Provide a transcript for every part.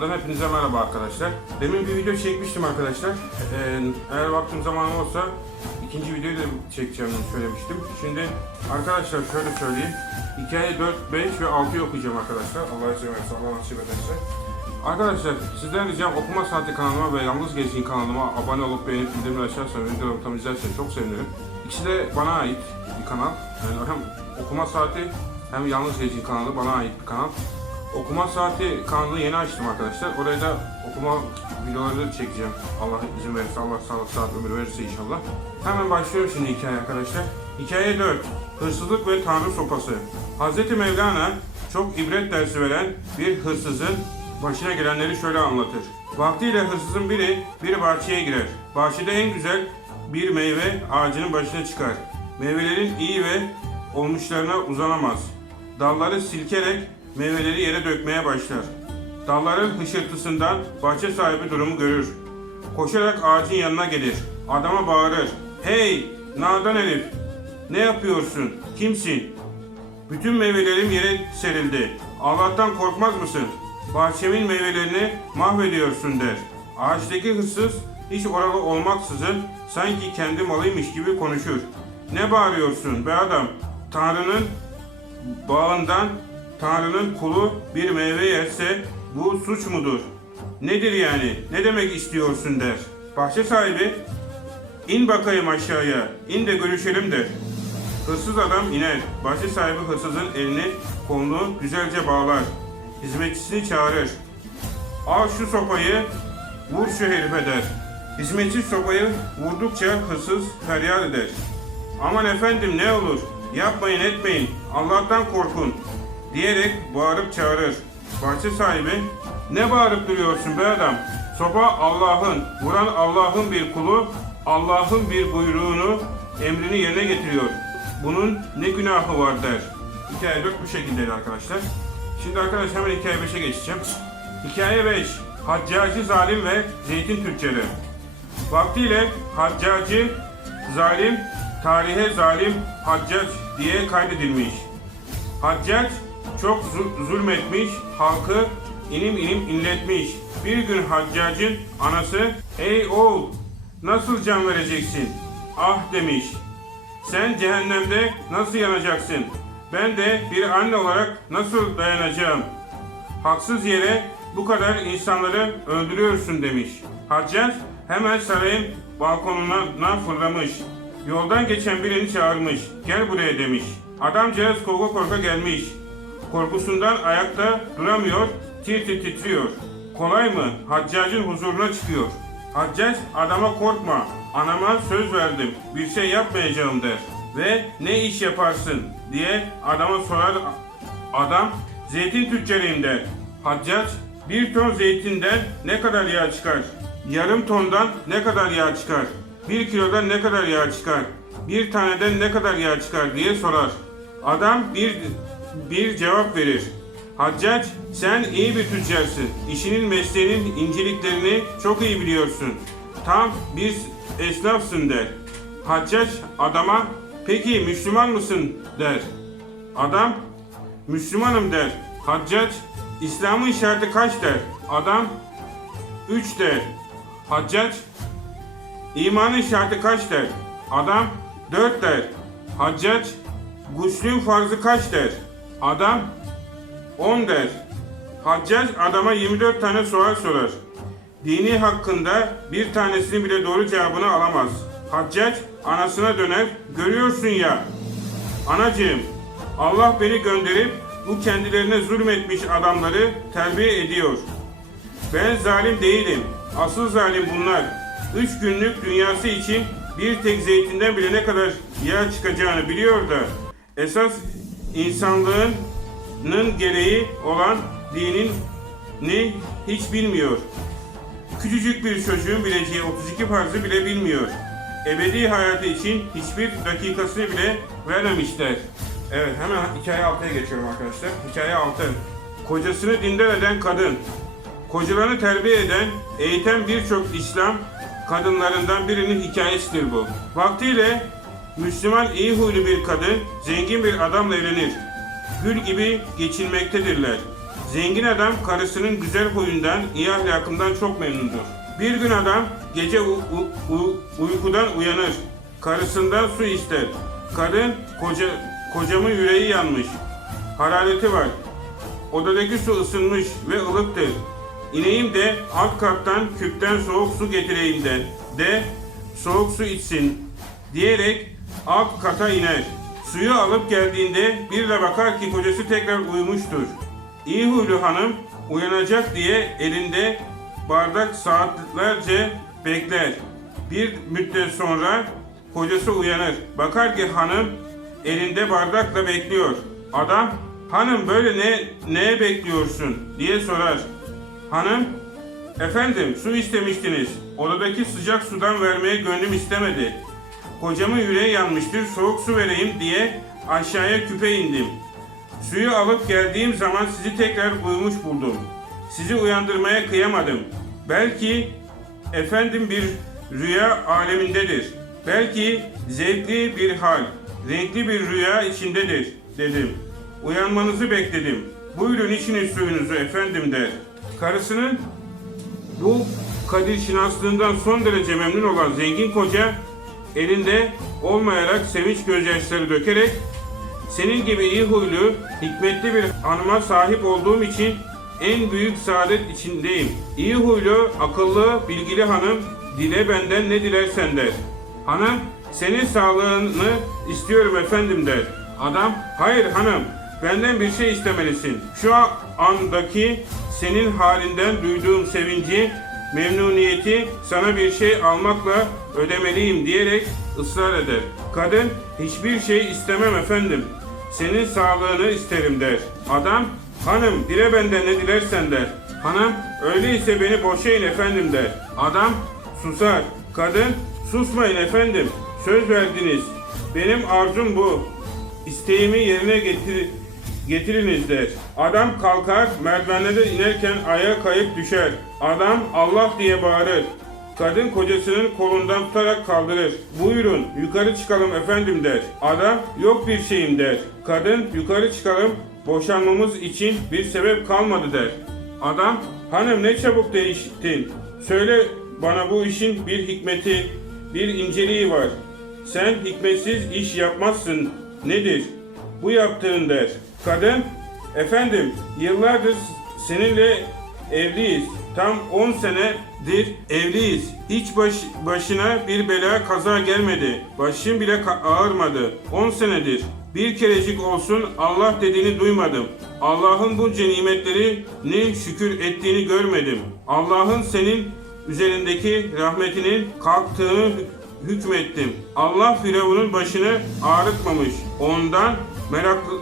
kanalından hepinize merhaba arkadaşlar. Demin bir video çekmiştim arkadaşlar. Ee, eğer vaktim zamanım olsa ikinci videoyu da çekeceğimi söylemiştim. Şimdi arkadaşlar şöyle söyleyeyim. Hikaye 4, 5 ve 6'yı okuyacağım arkadaşlar. Allah izin verirse, Allah nasip ederse. Arkadaşlar sizden ricam okuma saati kanalıma ve yalnız gezgin kanalıma abone olup beğenip bildirimleri açarsanız videolarımı tam izlerseniz çok sevinirim. İkisi de bana ait bir kanal. Yani hem okuma saati hem yalnız gezgin kanalı bana ait bir kanal. Okuma saati kanalını yeni açtım arkadaşlar. Oraya da okuma videoları çekeceğim. Allah izin verirse, Allah sağlık, saat ömür verirse inşallah. Hemen başlıyorum şimdi hikaye arkadaşlar. Hikaye 4. Hırsızlık ve Tanrı sopası. Hz. Mevlana çok ibret dersi veren bir hırsızın başına gelenleri şöyle anlatır. Vaktiyle hırsızın biri bir bahçeye girer. Bahçede en güzel bir meyve ağacının başına çıkar. Meyvelerin iyi ve olmuşlarına uzanamaz. Dalları silkerek meyveleri yere dökmeye başlar. Dalların hışırtısından bahçe sahibi durumu görür. Koşarak ağacın yanına gelir. Adama bağırır. Hey nadan herif! Ne yapıyorsun? Kimsin? Bütün meyvelerim yere serildi. Allah'tan korkmaz mısın? Bahçemin meyvelerini mahvediyorsun der. Ağaçtaki hırsız hiç oralı olmaksızın sanki kendi malıymış gibi konuşur. Ne bağırıyorsun be adam? Tanrı'nın bağından Tanrı'nın kulu bir meyve yerse bu suç mudur? Nedir yani? Ne demek istiyorsun der. Bahçe sahibi in bakayım aşağıya, in de görüşelim der. Hırsız adam iner. Bahçe sahibi hırsızın elini kolunu güzelce bağlar. Hizmetçisini çağırır. Al şu sopayı, vur şu herife der. Hizmetçi sopayı vurdukça hırsız feryat eder. Aman efendim ne olur, yapmayın etmeyin, Allah'tan korkun diyerek bağırıp çağırır. Bahçe sahibi, ne bağırıp duruyorsun be adam? Sopa Allah'ın, vuran Allah'ın bir kulu, Allah'ın bir buyruğunu, emrini yerine getiriyor. Bunun ne günahı var der. Hikaye 4 bu şekildeydi arkadaşlar. Şimdi arkadaşlar hemen hikaye 5'e geçeceğim. Hikaye 5. Haccacı zalim ve zeytin tüccarı. Vaktiyle haccacı zalim, tarihe zalim haccac diye kaydedilmiş. Haccac çok zul- zulmetmiş, halkı inim inim inletmiş. Bir gün haccacın anası, ey oğul nasıl can vereceksin? Ah demiş. Sen cehennemde nasıl yanacaksın? Ben de bir anne olarak nasıl dayanacağım? Haksız yere bu kadar insanları öldürüyorsun demiş. Haccac hemen sarayın balkonuna fırlamış. Yoldan geçen birini çağırmış. Gel buraya demiş. Adamcağız korku korka gelmiş. Korkusundan ayakta duramıyor, tir tir titriyor. Kolay mı? Haccacın huzuruna çıkıyor. Haccac adama korkma, anama söz verdim, bir şey yapmayacağım der. Ve ne iş yaparsın diye adama sorar adam, zeytin tüccarıyım der. Haccac, bir ton zeytinden ne kadar yağ çıkar? Yarım tondan ne kadar yağ çıkar? Bir kilodan ne kadar yağ çıkar? Bir taneden ne kadar yağ çıkar diye sorar. Adam bir bir cevap verir. Haccac sen iyi bir tüccarsın. İşinin mesleğinin inceliklerini çok iyi biliyorsun. Tam bir esnafsın der. Haccac adama peki Müslüman mısın der. Adam Müslümanım der. Haccac İslam'ın şartı kaç der. Adam üç der. Haccac İmanın şartı kaç der. Adam dört der. Haccac guslün farzı kaç der. Adam 10 der. Haccac adama 24 tane soru sorar. Dini hakkında bir tanesini bile doğru cevabını alamaz. Haccac anasına döner, görüyorsun ya. Anacığım, Allah beni gönderip bu kendilerine zulmetmiş adamları terbiye ediyor. Ben zalim değilim. Asıl zalim bunlar. Üç günlük dünyası için bir tek zeytinden bile ne kadar yağ çıkacağını biliyor da esas insanlığının gereği olan dinini hiç bilmiyor. Küçücük bir çocuğun bileceği 32 farzı bile bilmiyor. Ebedi hayatı için hiçbir dakikasını bile vermemişler. Evet hemen hikaye 6'ya geçiyorum arkadaşlar. Hikaye 6. Kocasını dindar eden kadın. Kocalarını terbiye eden, eğiten birçok İslam kadınlarından birinin hikayesidir bu. Vaktiyle Müslüman iyi huylu bir kadın zengin bir adamla evlenir. Gül gibi geçinmektedirler. Zengin adam karısının güzel huyundan, iyi ahlakından çok memnundur. Bir gün adam gece uykudan uyanır. Karısından su ister. Kadın koca kocamın yüreği yanmış. Harareti var. Odadaki su ısınmış ve ılıktır. İneyim de alt kattan küpten soğuk su getireyim de, de soğuk su içsin diyerek alt kata iner. Suyu alıp geldiğinde bir de bakar ki kocası tekrar uyumuştur. İyi huylu hanım uyanacak diye elinde bardak saatlerce bekler. Bir müddet sonra kocası uyanır. Bakar ki hanım elinde bardakla bekliyor. Adam hanım böyle ne neye bekliyorsun diye sorar. Hanım efendim su istemiştiniz. Odadaki sıcak sudan vermeye gönlüm istemedi. Kocamın yüreği yanmıştır soğuk su vereyim diye aşağıya küpe indim. Suyu alıp geldiğim zaman sizi tekrar uyumuş buldum. Sizi uyandırmaya kıyamadım. Belki efendim bir rüya alemindedir. Belki zevkli bir hal, renkli bir rüya içindedir dedim. Uyanmanızı bekledim. Buyurun içiniz suyunuzu efendim der. Karısının bu Kadir şinaslığından son derece memnun olan zengin koca elinde olmayarak sevinç gözyaşları dökerek senin gibi iyi huylu, hikmetli bir hanıma sahip olduğum için en büyük saadet içindeyim. İyi huylu, akıllı, bilgili hanım dile benden ne dilersen der. Hanım senin sağlığını istiyorum efendim der. Adam hayır hanım benden bir şey istemelisin. Şu andaki senin halinden duyduğum sevinci, memnuniyeti sana bir şey almakla ödemeliyim diyerek ısrar eder. Kadın hiçbir şey istemem efendim. Senin sağlığını isterim der. Adam hanım dile benden ne dilersen der. Hanım öyleyse beni boşayın efendim der. Adam susar. Kadın susmayın efendim. Söz verdiniz. Benim arzum bu. İsteğimi yerine getir getiriniz der. Adam kalkar, merdivenlere inerken ayağa kayıp düşer. Adam Allah diye bağırır. Kadın kocasının kolundan tutarak kaldırır. Buyurun yukarı çıkalım efendim der. Adam yok bir şeyim der. Kadın yukarı çıkalım boşanmamız için bir sebep kalmadı der. Adam hanım ne çabuk değiştin. Söyle bana bu işin bir hikmeti, bir inceliği var. Sen hikmetsiz iş yapmazsın. Nedir? Bu yaptığın der. Kadın, efendim yıllardır seninle evliyiz. Tam 10 senedir evliyiz. Hiç baş, başına bir bela kaza gelmedi. Başım bile ağırmadı. 10 senedir. Bir kerecik olsun Allah dediğini duymadım. Allah'ın bunca nimetlerini şükür ettiğini görmedim. Allah'ın senin üzerindeki rahmetinin kalktığını hükmettim. Allah Firavun'un başını ağrıtmamış. Ondan meraklı,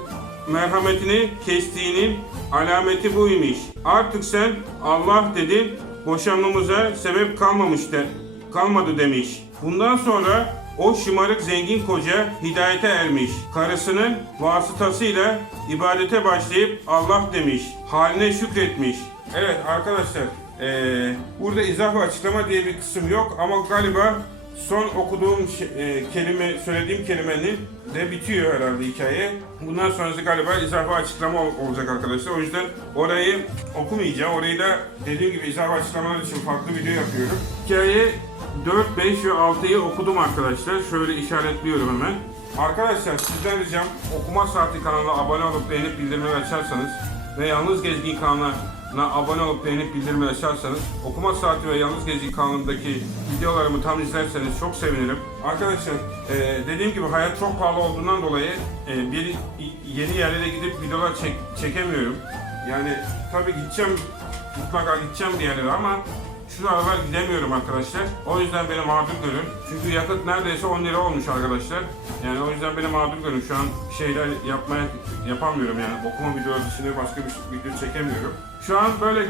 merhametini kestiğinin alameti buymuş. Artık sen Allah dedin, boşanmamıza sebep kalmamış de, kalmadı demiş. Bundan sonra o şımarık zengin koca hidayete ermiş. Karısının vasıtasıyla ibadete başlayıp Allah demiş. Haline şükretmiş. Evet arkadaşlar, eee, burada izah ve açıklama diye bir kısım yok ama galiba son okuduğum şey- e, kelime, söylediğim kelimenin de bitiyor herhalde hikaye. Bundan sonrası galiba izah ve açıklama ol- olacak arkadaşlar. O yüzden orayı okumayacağım. Orayı da dediğim gibi izah ve açıklamalar için farklı video yapıyorum. Hikaye 4, 5 ve 6'yı okudum arkadaşlar. Şöyle işaretliyorum hemen. Arkadaşlar sizden ricam okuma saati kanalına abone olup beğenip bildirimleri açarsanız ve Yalnız Gezgin kanalına abone olup beğenip bildirimleri açarsanız okuma saati ve Yalnız Gezgin kanalındaki videolarımı tam izlerseniz çok sevinirim. Arkadaşlar e, dediğim gibi hayat çok pahalı olduğundan dolayı e, bir yeni yerlere gidip videolar çek, çekemiyorum. Yani tabii gideceğim mutlaka gideceğim bir yerlere ama şu aralar gidemiyorum arkadaşlar. O yüzden beni mağdur görün. Çünkü yakıt neredeyse 10 lira olmuş arkadaşlar. Yani o yüzden beni mağdur görün. Şu an şeyler yapmaya yapamıyorum yani. Okuma videoları dışında başka bir video çekemiyorum. Şu an böyle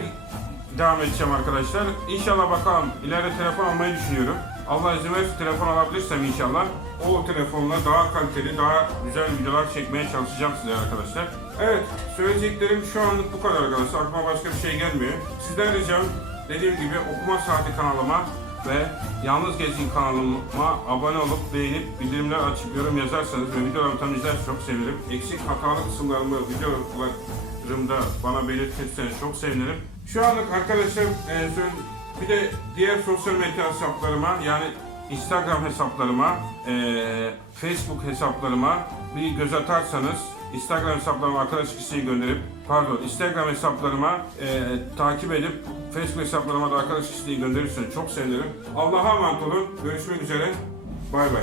devam edeceğim arkadaşlar. İnşallah bakalım. İleride telefon almayı düşünüyorum. Allah izin verirse telefon alabilirsem inşallah o telefonla daha kaliteli, daha güzel videolar çekmeye çalışacağım size arkadaşlar. Evet, söyleyeceklerim şu anlık bu kadar arkadaşlar. Aklıma başka bir şey gelmiyor. Sizden ricam dediğim gibi okuma saati kanalıma ve Yalnız Gezgin kanalıma abone olup beğenip bildirimler açıp yorum yazarsanız ve videolarımı tam izlerseniz çok sevinirim. Eksik hatalı kısımlarımı videolar yorumlarımda bana belirtirseniz çok sevinirim. Şu anlık arkadaşlar e, söyle- bir de diğer sosyal medya hesaplarıma yani Instagram hesaplarıma, e, Facebook hesaplarıma bir göz atarsanız Instagram hesaplarıma arkadaş isteği gönderip pardon Instagram hesaplarıma e, takip edip Facebook hesaplarıma da arkadaş isteği gönderirseniz çok sevinirim. Allah'a emanet olun. Görüşmek üzere. Bay bay.